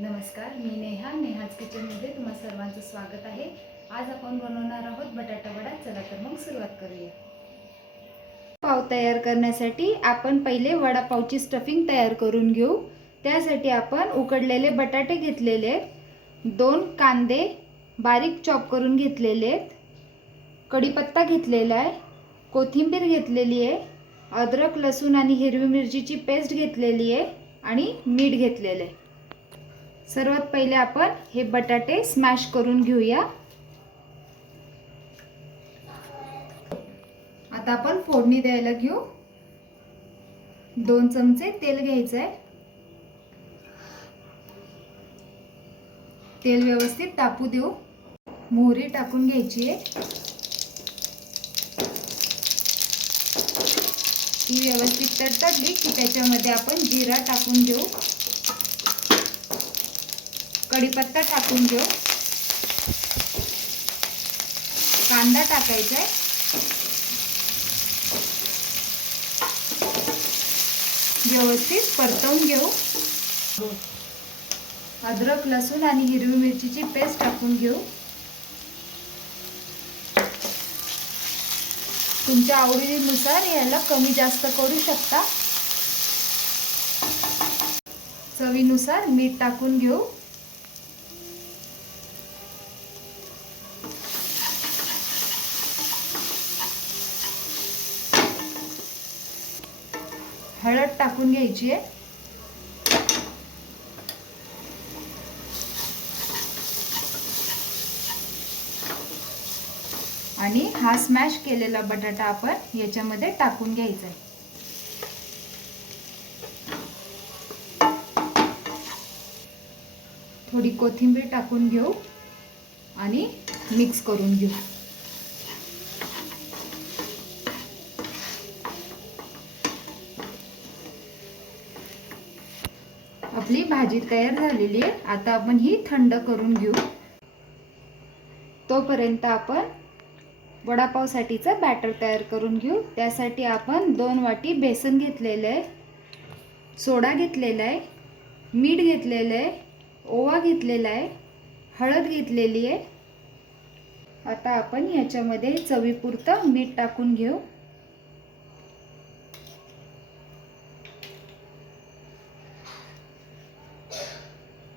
नमस्कार मी नेहा नेहाज किचनमध्ये तुम्हा सर्वांचं स्वागत आहे. आज आपण बनवणार आहोत बटाटा वडा. चला तर मग सुरुवात करूया. पाव तयार करण्यासाठी आपण पहिले वडापावची स्टफिंग तयार करून घेऊ. त्यासाठी आपण उकडलेले बटाटे घेतलेले आहेत. दोन कांदे बारीक चॉप करून घेतलेले आहेत. कढीपत्ता घेतलेला आहे. कोथिंबीर घेतलेली आहे. अद्रक लसूण आणि हिरवी मिरचीची पेस्ट घेतलेली आहे आणि मीठ घेतलेलं आहे. सर्वात पहिले आपण हे बटाटे स्मॅश करून घेऊया. आता आपण फोडणी द्यायला घेऊ. दोन चमचे तेल घ्यायचं आहे तेल व्यवस्थित तापू देऊ. मोहरी टाकून घ्यायची आहे. ती व्यवस्थित तडतडली की त्याच्यामध्ये आपण जिरा टाकून घेऊ. कढीपत्ता टाकून घेऊ. कांदा टाकायचा आहे व्यवस्थित परतवून घेऊ. अद्रक लसूण आणि हिरवी मिरचीची पेस्ट टाकून घेऊ. तुमच्या आवडीनुसार याला कमी जास्त करू शकता. चवीनुसार मीठ टाकून घेऊ. हळद टाकून घ्यायची आहे. आणि हा स्मॅश केलेला बटाटा आपण याच्यामध्ये टाकून घ्यायचा आहे. थोडी कोथिंबीर टाकून घेऊ आणि मिक्स करून घेऊ. आपली भाजी तयार झालेली आहे. आता आपण ही थंड करून घेऊ. तोपर्यंत आपण वडापावसाठीचं बॅटर तयार करून घेऊ. त्यासाठी आपण दोन वाटी बेसन घेतलेलं आहे. सोडा घेतलेला आहे. मीठ घेतलेलं आहे. ओवा घेतलेला आहे. हळद घेतलेली आहे. आता आपण याच्यामध्ये चवीपुरतं मीठ टाकून घेऊ.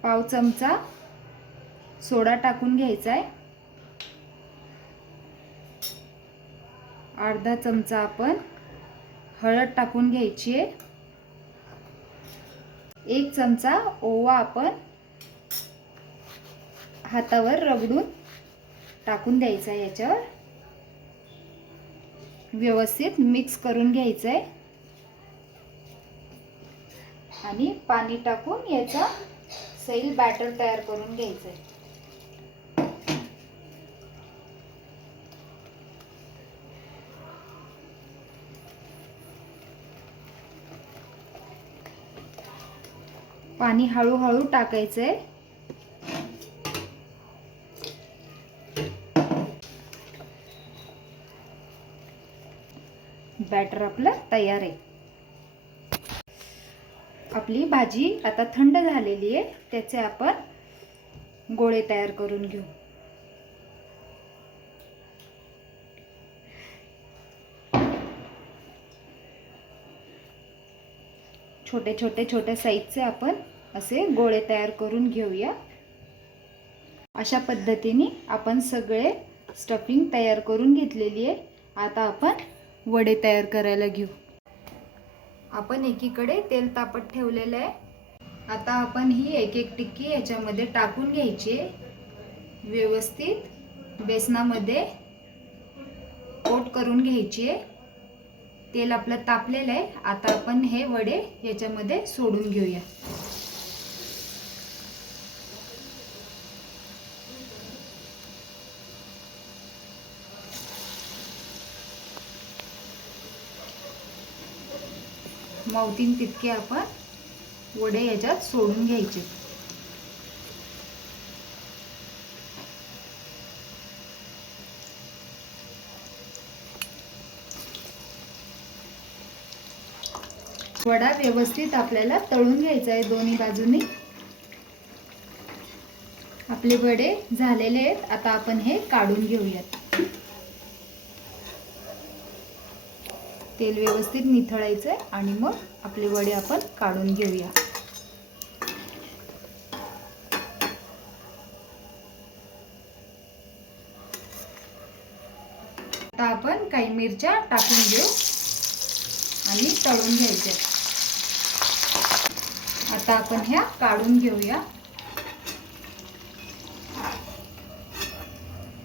पाव चमचा सोडा टाकून घ्यायचा आहे अर्धा चमचा आपण हळद टाकून घ्यायची आहे एक चमचा ओवा आपण हातावर रगडून टाकून द्यायचा आहे याच्यावर. व्यवस्थित मिक्स करून घ्यायचं आहे आणि पाणी टाकून याचा सैल बॅटर तयार करून घ्यायचं आहे पाणी हळूहळू टाकायचं आहे बॅटर आपलं तयार आहे. आपली भाजी आता थंड झालेली आहे त्याचे आपण गोळे तयार करून घेऊ. छोटे छोटे छोटे साईजचे आपण असे गोळे तयार करून घेऊया. अशा पद्धतीने आपण सगळे स्टफिंग तयार करून घेतलेली आहे. आता आपण वडे तयार करायला घेऊ. आपण एकीकडे तेल तापत ठेवलेलं आहे. आता आपण ही एक एक टिक्की याच्यामध्ये टाकून घ्यायची आहे. व्यवस्थित बेसनामध्ये कोट करून घ्यायची तेल आपलं तापलेलं आहे. आता आपण हे वडे याच्यामध्ये सोडून घेऊया. मावतीन तितके आपण वडे याच्यात सोडून घ्यायचे. वडा व्यवस्थित आपल्याला तळून घ्यायचा आहे दोन्ही बाजूनी. आपले वडे झालेले आहेत आता आपण हे काढून घेऊयात. तेल व्यवस्थित निथळायचं आहे आणि मग आपले वडे आपण काढून घेऊया. आता आपण काही मिरच्या टाकून घेऊ आणि तळून घ्यायच्या. आता आपण ह्या काढून घेऊया.